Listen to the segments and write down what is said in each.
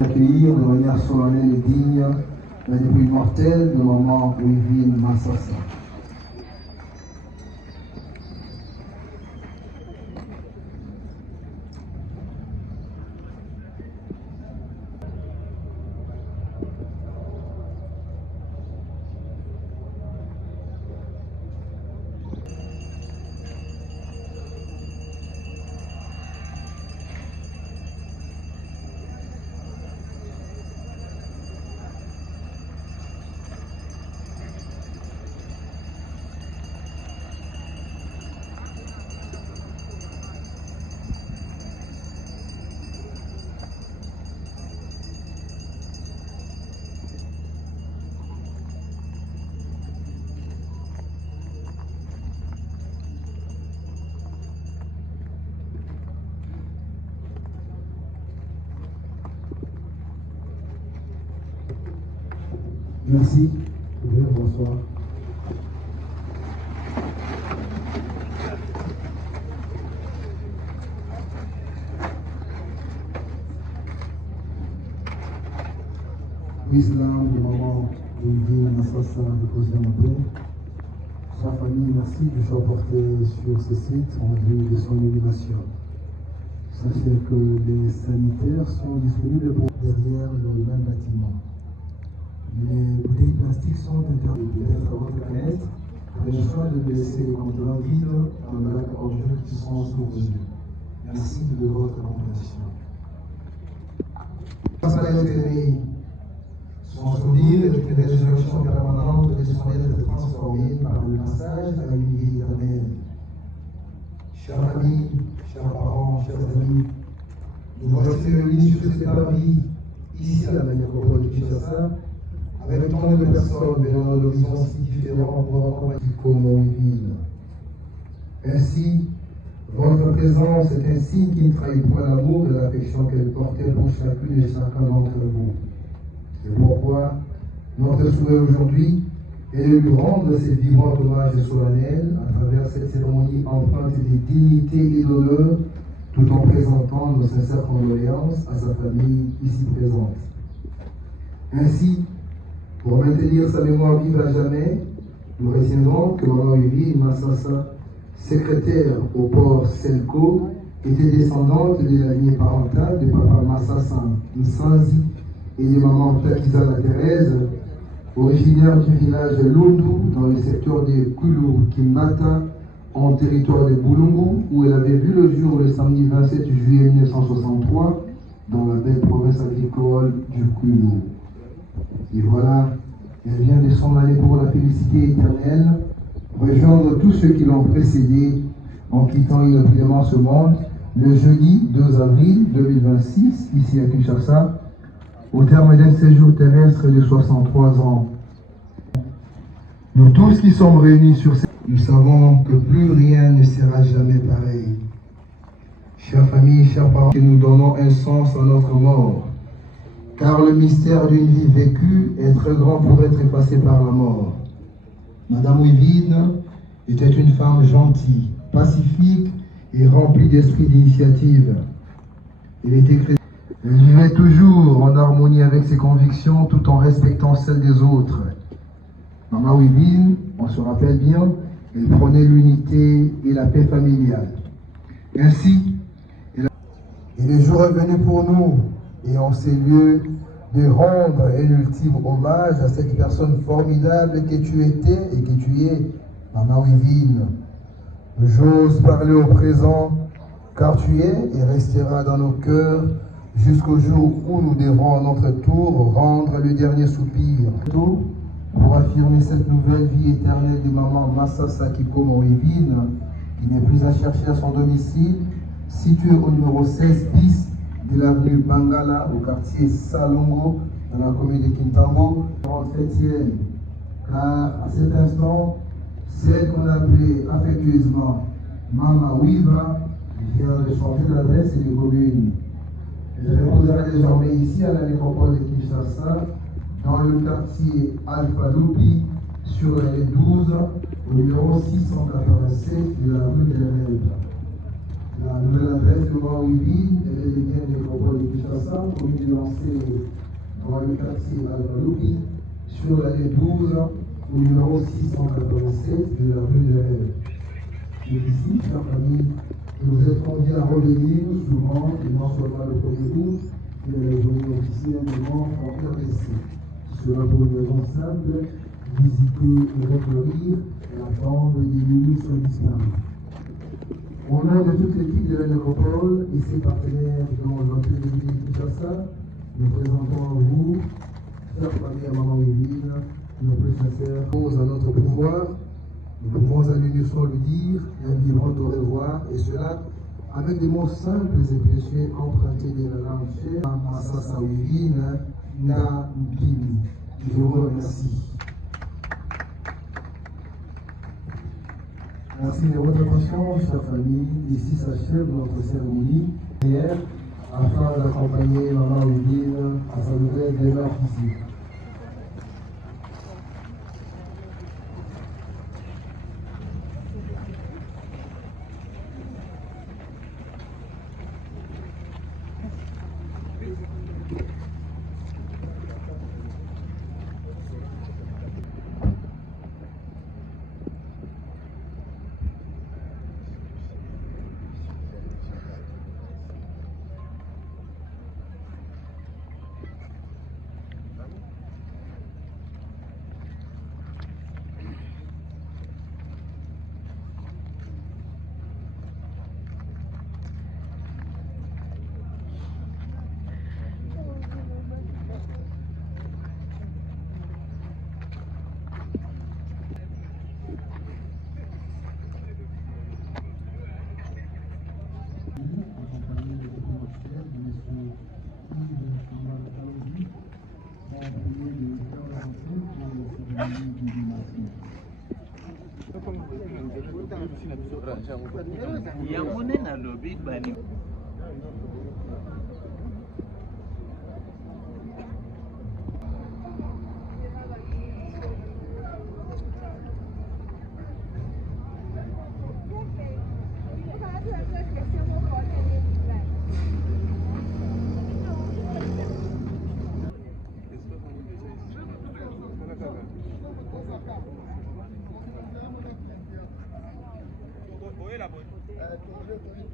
Accueillir de manière solennelle et digne la dépouille mortelle de maman Wivine Massassa. Merci. Bonsoir. L'islam du moment où Wivine Massassa déposé en paix. Sa famille, merci du choix porté sur ce site en vue de son élimination. Sachez que les sanitaires sont disponibles derrière le même bâtiment. Les bouteilles plastiques sont interdites. Peut-être à votre connaître, prenez soin de laisser les contenants vides dans le lac ordures qui sont sous vos yeux. Merci de votre compréhension. Face à notre ennemi, son souvenir est une résurrection permanente et son être transformé par le passage à une vie éternelle. Chers amis, chers parents, chers amis, nous voici réunis sur cette parvis, ici à la nécropole de Kinshasa, avec tant de personnes venant d'horizons si différents pour accompagner comme Wivine. Ainsi, votre présence est un signe qui ne trahit point l'amour et l'affection qu'elle portait pour chacune et chacun d'entre vous. C'est pourquoi notre souhait aujourd'hui est de lui rendre ces vivants hommages solennels à travers cette cérémonie empreinte de dignité et d'honneur, tout en présentant nos sincères condoléances à sa famille ici présente. Ainsi, pour maintenir sa mémoire vive à jamais, nous retiendrons que maman Wivine Massassa, secrétaire au port Selco, était descendante de la lignée parentale de papa Massassa Nsanzi et de maman Takizala Thérèse, originaire du village de Lundu, dans le secteur de Kulu-Kimbata, en territoire de Boulungu, où elle avait vu le jour le samedi 27 juillet 1963, dans la belle province agricole du Kulu. Et voilà, elle vient de s'en aller pour la félicité éternelle, rejoindre tous ceux qui l'ont précédé en quittant inopinamment ce monde le jeudi 2 avril 2026, ici à Kinshasa, au terme d'un séjour terrestre de 63 ans. Nous tous qui sommes réunis sur cette... Nous savons que plus rien ne sera jamais pareil. Chers familles, chers parents, que nous donnons un sens à notre mort. Car le mystère d'une vie vécue est très grand pour être effacé par la mort. Madame Wivine était une femme gentille, pacifique et remplie d'esprit d'initiative. Elle vivait toujours en harmonie avec ses convictions tout en respectant celles des autres. Maman Wivine, on se rappelle bien, elle prônait l'unité et la paix familiale. Ainsi, le jour est venu pour nous, et en ces lieux, de rendre un ultime hommage à cette personne formidable que tu étais et que tu es, maman Wivine. J'ose parler au présent, car tu es et resteras dans nos cœurs jusqu'au jour où nous devrons à notre tour rendre le dernier soupir. Pour affirmer cette nouvelle vie éternelle de maman Massassa Kikomo Wivine, qui n'est plus à chercher à son domicile, situé au numéro 16 bis de l'avenue Bangala, au quartier Salongo, dans la commune de Kintambo, en chrétienne. Car à cet instant, celle qu'on appelait affectueusement Mama Wiva vient de changer d'adresse et de commune. Elle reposera désormais ici à la nécropole de Kinshasa, dans le quartier Alpha Lupi, sur l'année 12, au numéro 687 de la rue de l'Elbe. La nouvelle adresse de Maman Wivine, elle est bien de nécropole de Kinshasa. Kinshasa, commune de lancée dans le quartier Alpha-Loupi, sur l'année 12, au numéro 687 de la rue de Genève. Et ici, chers famille, nous êtes conviés à revenir souvent, et non seulement le 1er août, mais les journées officiellement en RDC. Cela pour une raison simple, visiter et recueillir la tombe des ministres disparus. Au nom de toute l'équipe de la nécropole et ses partenaires dont l'hôtel de ville de Kinshasa, nous présentons à vous, chère famille à Maman Yvine, nos plus sincères à notre pouvoir. Nous pouvons à l'unisson lui dire un vibrant au revoir, et cela avec des mots simples et précieux empruntés de la langue chère, Masasa Yvine, Na Mpini. Je vous remercie. Merci de votre attention, chère famille. Ici s'achève notre cérémonie hier afin d'accompagner Maman Yvine à sa nouvelle demeure physique. Yamune na lobi bani. Hallelujah,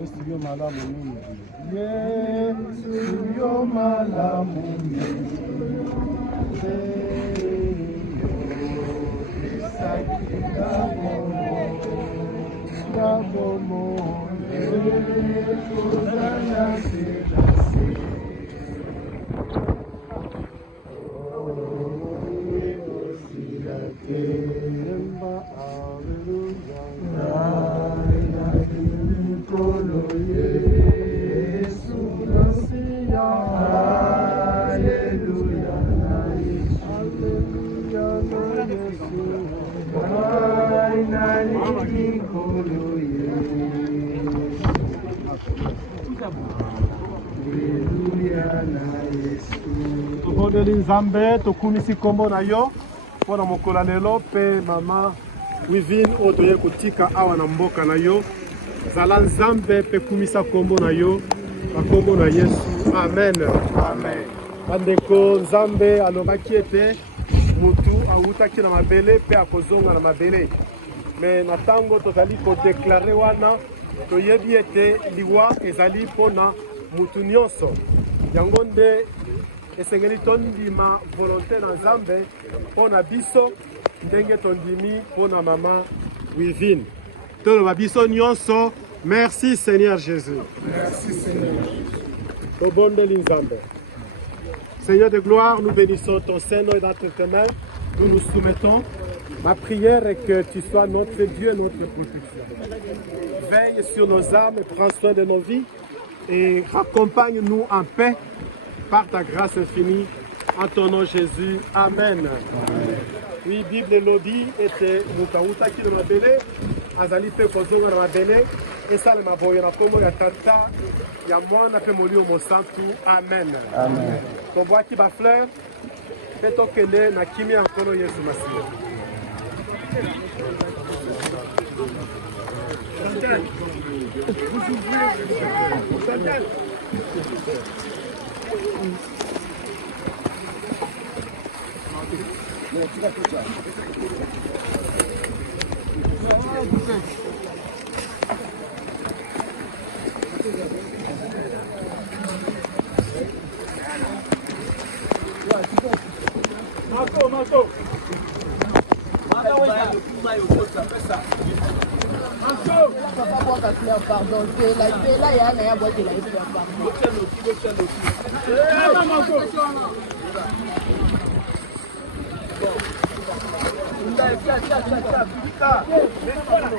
Yesu yo malamu mingi. Yesu yo malamu mingi. Tobondeli Nzambe tokumisi kombo na yo mpona mokolo lelo mpe mama Wivine oyo toye kotika awa na mboka na yo zala Nzambe mpe kumisa kombo na yo na kombo na Yesu amen. Amen. Bandeko Nzambe alobaki ete mutu awutaki na mabele mpe akozonga na mabele me na ntango tozali kodeklare wana toyebi ete liwa ezali mpona mutu nyonso yango nde esengeli tondima volonté na Nzambe mpona biso ndenge tondimi mpona mama Wivine toloba biso nyonso merci Seigneur Jésus. Merci Seigneur. Tobondeli Nzambe. Seigneur de gloire, nous bénissons ton Saint-Nom et notre main. Nous nous soumettons. Ma prière est que tu sois notre Dieu, notre protection. Veille sur nos âmes, prends soin de nos vies et accompagne-nous en paix par ta grâce infinie. En ton nom Jésus. Amen. Amen. Oui, Bible lobby était Mukauta qui m'a belé, Azali pe kozonga na mabele, et ça le maboya na komo ya tata, ya mwana pe moli o santu. Amen. Amen. Konvoa ki ba fleur, pe tokele na kimi ya kono Yesu Masiya. Pardon, là, il y a un boîte de la pardon.